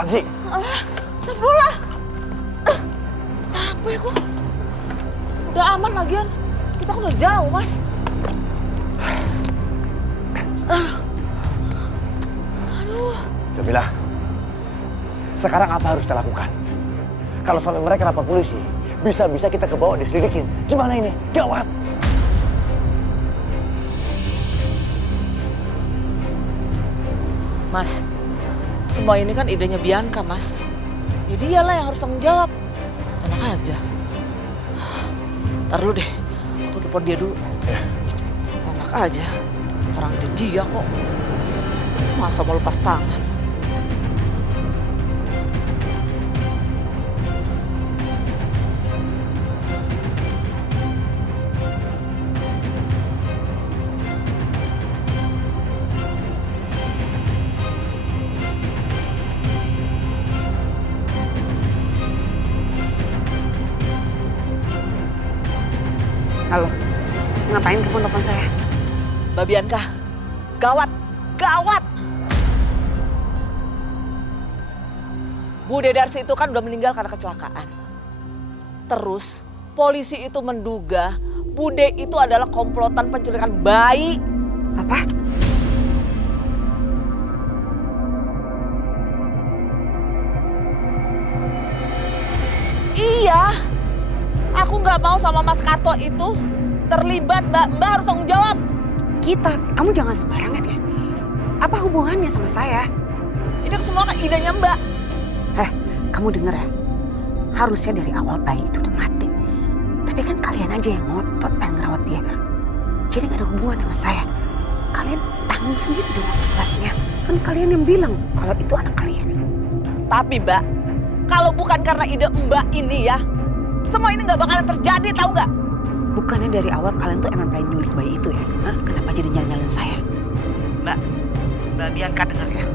apaan sih? Astagfirullah. Capek kok. Udah aman lagian. Kita kan udah jauh, Mas. Aduh. Jamila, sekarang apa harus kita lakukan? Kalau sampai mereka lapor polisi, bisa-bisa kita kebawa diselidikin. Gimana ini? Gawat! Mas, semua ini kan idenya Bianca, Mas. Ya dialah yang harus tanggung jawab. Enak aja. Ntar dulu deh, aku telepon dia dulu. Ya. Enak aja, orang dia kok. Masa mau lepas tangan? Halo, ngapain kamu telepon saya? Mbak Bianca, gawat, gawat! Bu Dedarsi itu kan udah meninggal karena kecelakaan. Terus polisi itu menduga Bude itu adalah komplotan penculikan bayi. Apa? Iya, aku nggak mau sama Mas Karto itu terlibat, Mbak. Mbak harus tanggung jawab. Kita, kamu jangan sembarangan ya. Apa hubungannya sama saya? Ini semua kan idenya Mbak. Kamu denger ya? Harusnya dari awal bayi itu udah mati. Tapi kan kalian aja yang ngotot pengen ngerawat dia. Jadi gak ada hubungan sama saya. Kalian tanggung sendiri dong akibatnya. Kan kalian yang bilang kalau itu anak kalian. Tapi Mbak, kalau bukan karena ide Mbak ini ya, semua ini nggak bakalan terjadi, tahu nggak? Bukannya dari awal kalian tuh emang pengen nyulik bayi itu ya? Hah? Kenapa jadi nyalin saya? Mbak Bianca denger ya.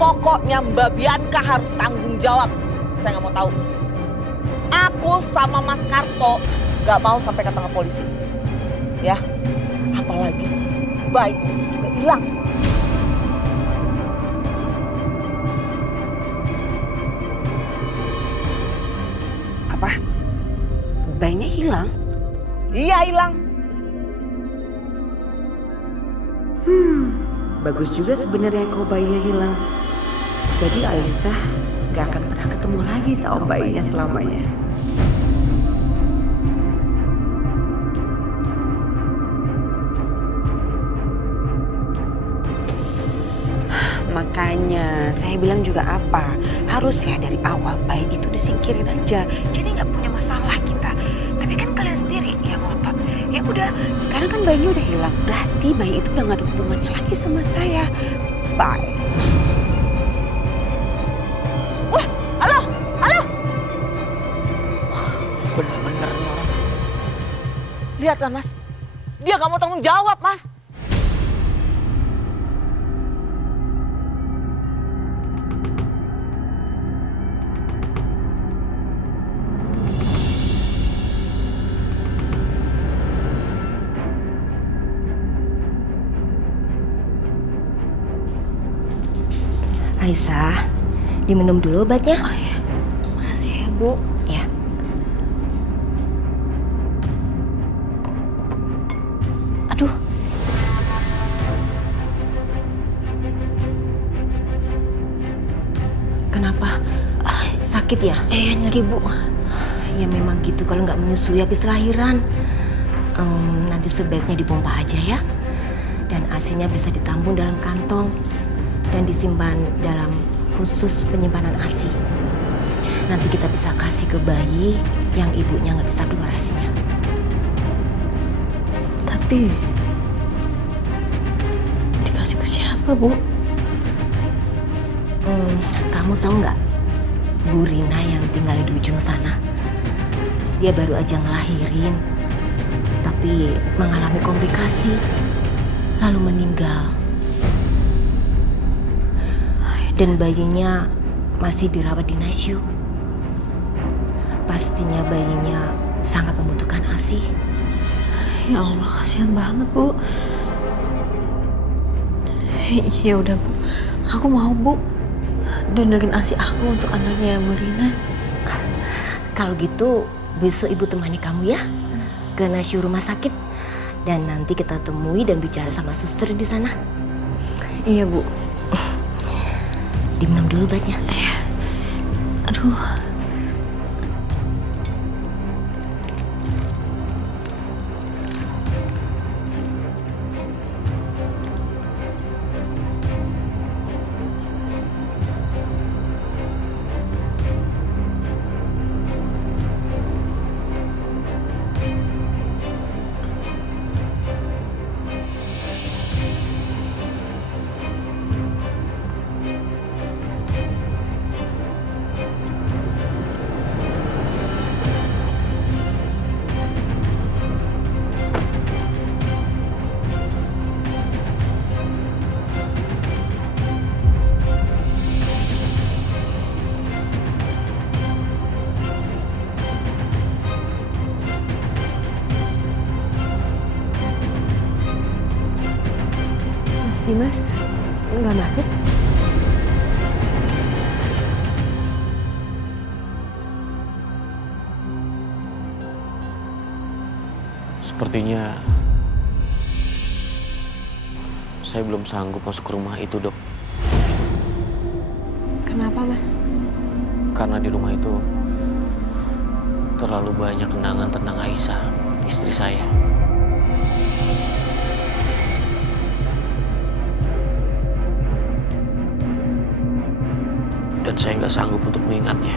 Pokoknya Mbak Bianca harus tanggung jawab. Saya nggak mau tahu. Aku sama Mas Karto nggak mau sampai ketangkap polisi. Ya, apalagi bayi itu juga hilang. Apa? Bayinya hilang? Iya hilang. Bagus juga sebenarnya kalau bayinya hilang. Jadi Aisyah gak akan pernah ketemu lagi sama bayinya selamanya. Makanya saya bilang juga apa, harusnya dari awal bayi itu disingkirin aja. Jadi gak punya masalah kita. Tapi kan kalian sendiri yang ngotot. Ya udah, sekarang kan bayinya udah hilang. Berarti bayi itu udah gak ada hubungannya lagi sama saya. Bye. Wah, halo. Bener-bener nih orang. Lihat kan Mas, dia gak mau tanggung jawab Mas. Aisyah, diminum dulu obatnya. Oh ya, makasih ya Bu. Ya. Aduh. Kenapa? Sakit ya? Iya nyeri Bu. Ya memang gitu kalau nggak menyusui habis lahiran. Nanti sebaiknya dipompa aja ya. Dan ASI-nya bisa ditampung dalam kantong dan disimpan dalam khusus penyimpanan ASI. Nanti kita bisa kasih ke bayi yang ibunya nggak bisa keluar ASI-nya. Tapi dikasih ke siapa Bu? Kamu tahu nggak Bu Rina yang tinggal di ujung sana? Dia baru aja ngelahirin, tapi mengalami komplikasi, lalu meninggal. Dan bayinya masih dirawat di NICU. Pastinya bayinya sangat membutuhkan ASI. Ya Allah, kasihan banget Bu. Ya udah Bu, aku mau Bu. donorin ASI aku untuk anaknya Molina. Kalau gitu besok ibu temani kamu ya ke Nasyu rumah sakit dan nanti kita temui dan bicara sama suster di sana. Iya Bu. Diminum dulu obatnya. Aduh. Mas Dimas nggak masuk? Sepertinya saya belum sanggup masuk ke rumah itu, Dok. Kenapa Mas? Karena di rumah itu terlalu banyak kenangan tentang Aisyah, istri saya. Dan saya nggak sanggup untuk mengingatnya.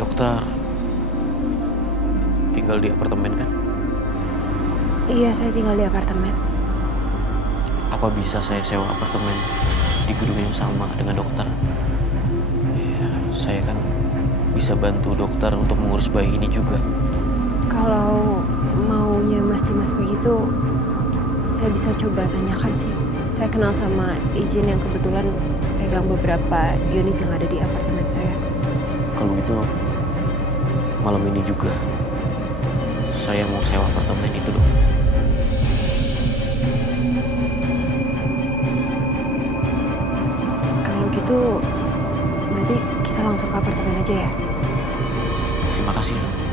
Dokter tinggal di apartemen kan? Iya, saya tinggal di apartemen. Apa bisa saya sewa apartemen di gedung yang sama dengan dokter? Ya, saya kan bisa bantu dokter untuk mengurus bayi ini juga. Kalau maunya Mas Dimas begitu, saya bisa coba tanyakan sih. Saya kenal sama izin yang kebetulan pegang beberapa unit yang ada di apartemen saya. Kalau gitu, malam ini juga saya mau sewa apartemen itu, Dok. Kalau gitu, berarti kita langsung ke apartemen aja ya? Terima kasih, Dok.